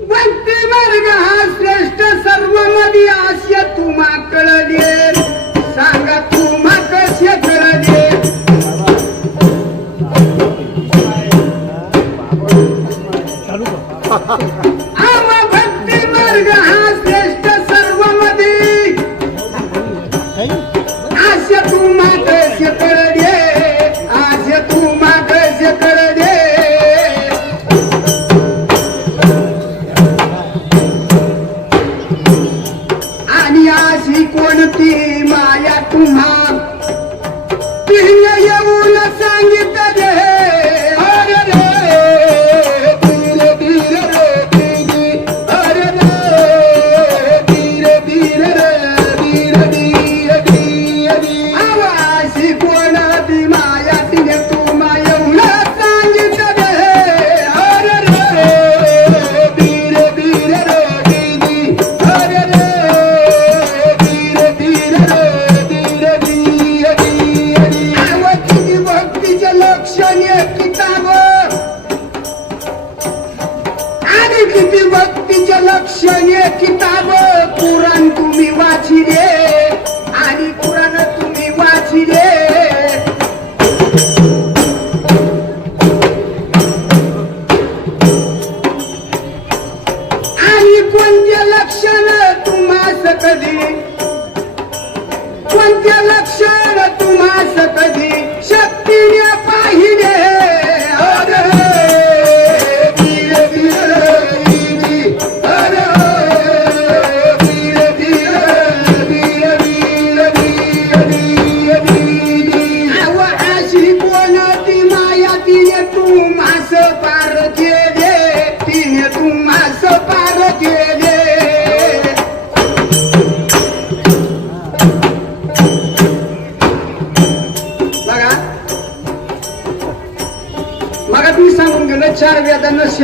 भक्ती मार्ग हा श्रेष्ठ सर्व मधी आश्य तुम्हा कळले. सांगा तुम्हा कसे कळले? चालू तुम्हारा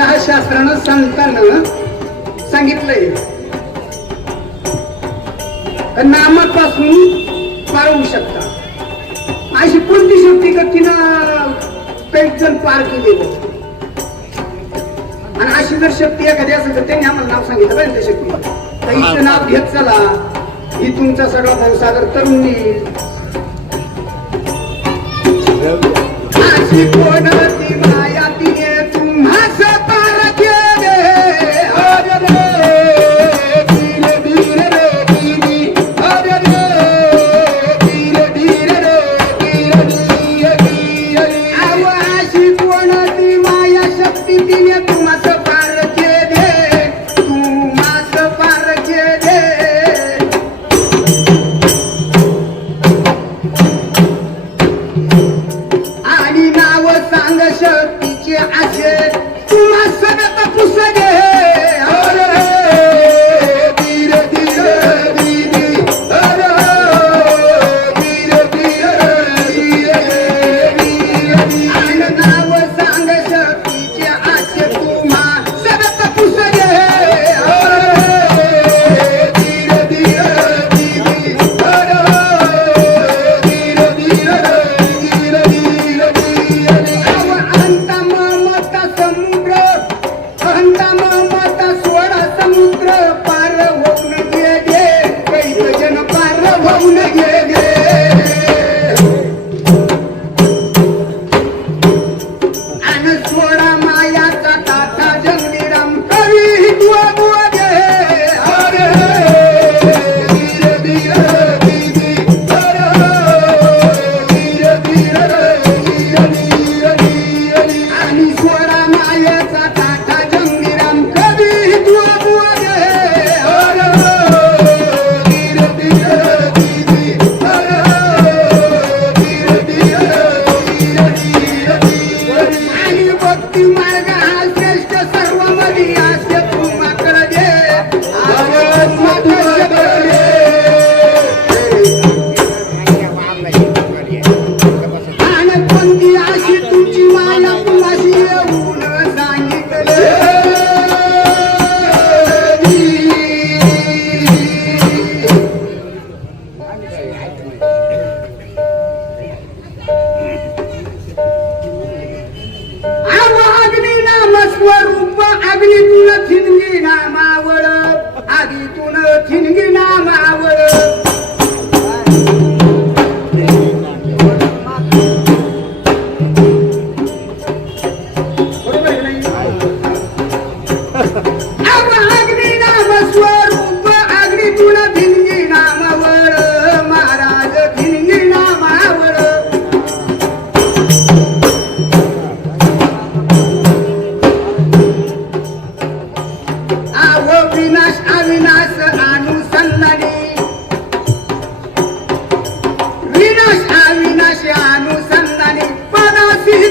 अशा शास्त्रानं सांगताना सांगितलंय. नामापासून पारवू शकता. अशी कोणती शक्ती का तिनं काही जण पार केली? आणि अशी जर शक्ती एखादी असेल तर त्यांनी आम्हाला नाव सांगितलं पाहिजे त्या शक्ती तर इथं नाव घेत चला. ही तुमचा सगळा भाऊसागर तरुण येईल कोण ती माया तिने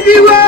you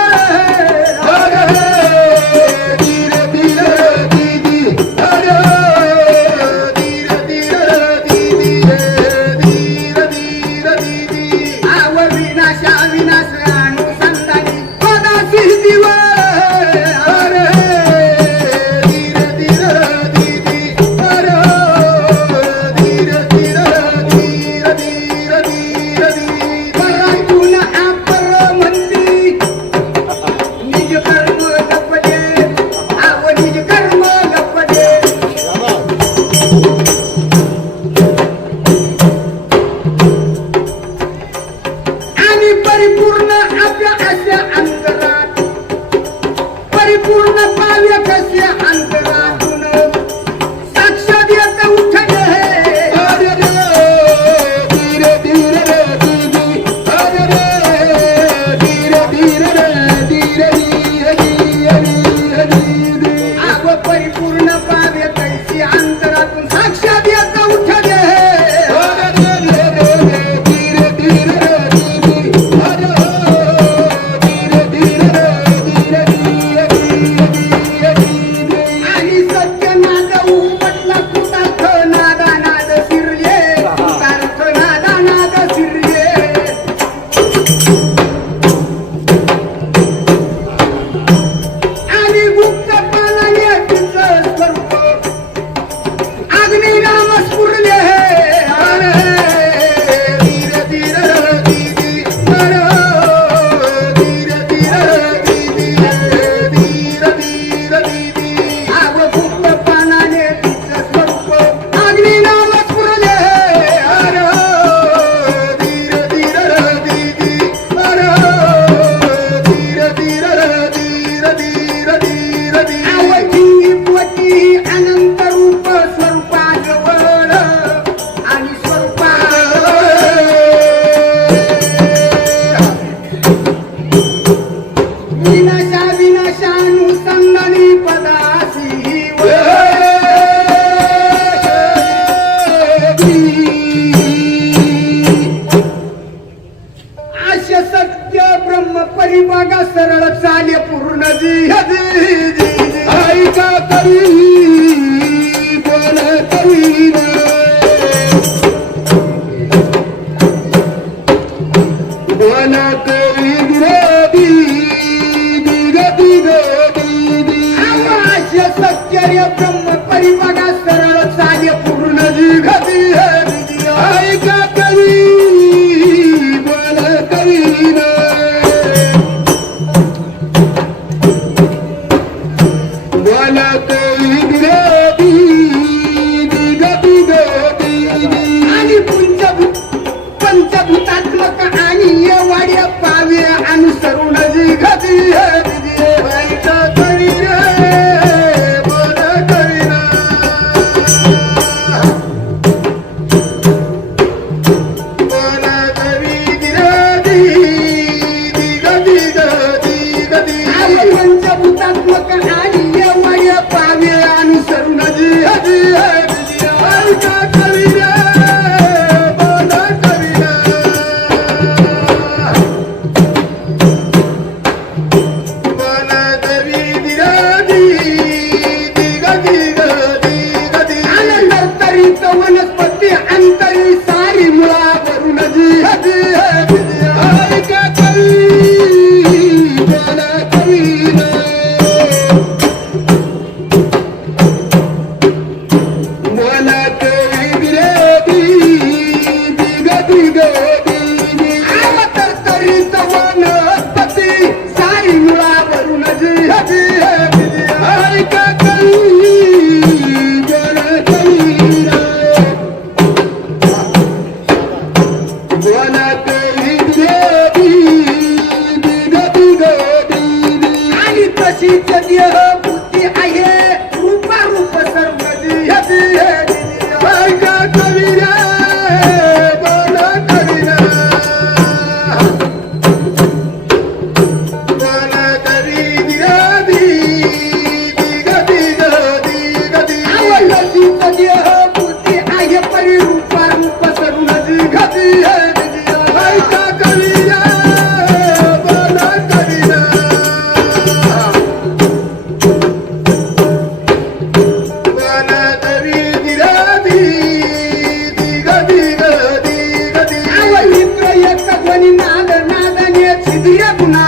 Diya Guna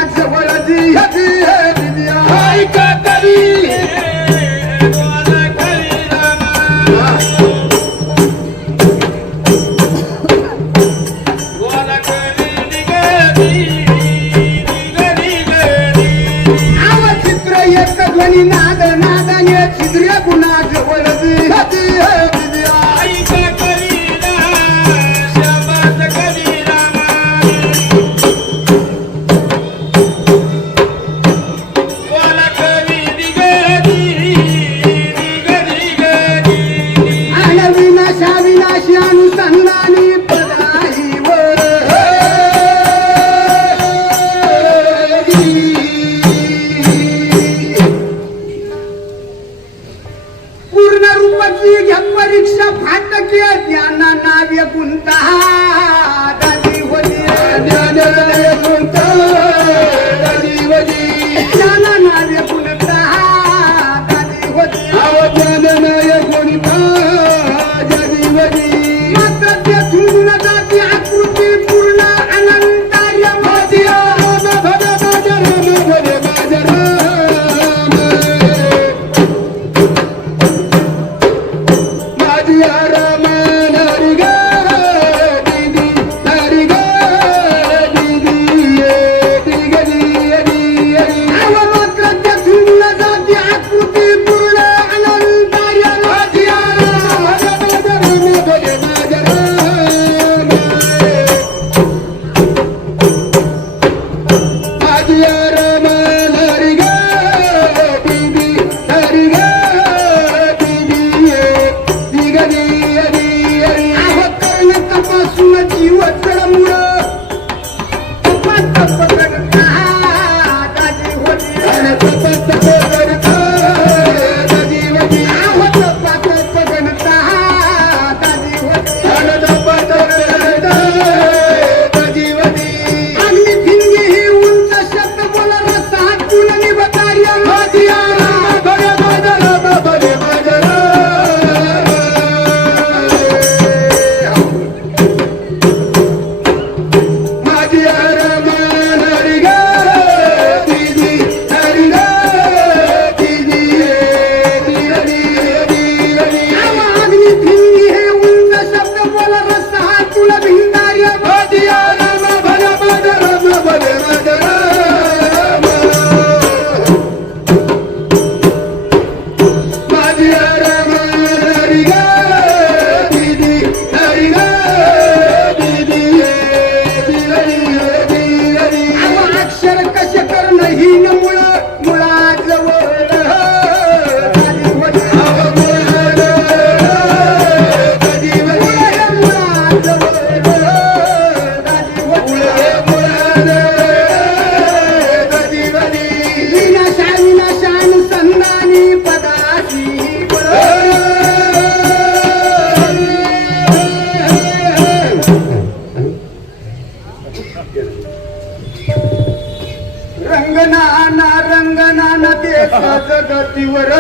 Thank you. रंगनाना ते सजगतीवर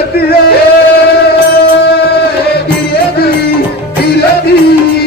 आम